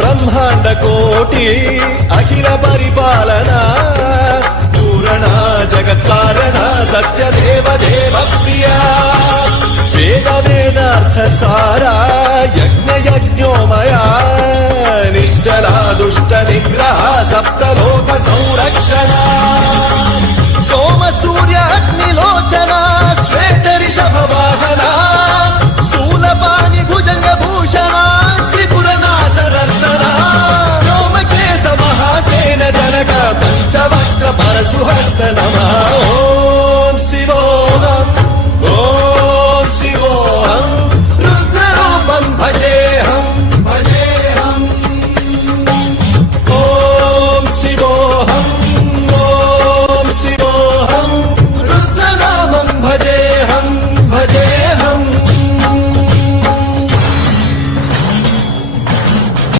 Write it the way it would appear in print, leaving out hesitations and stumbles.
ब्रह्मांड कोटि अखिल परिपालना पूरणा जगत्कारणा सत्यदेव देव प्रिया वेद वेदार्थ सारा यज्ञ यज्ञोमया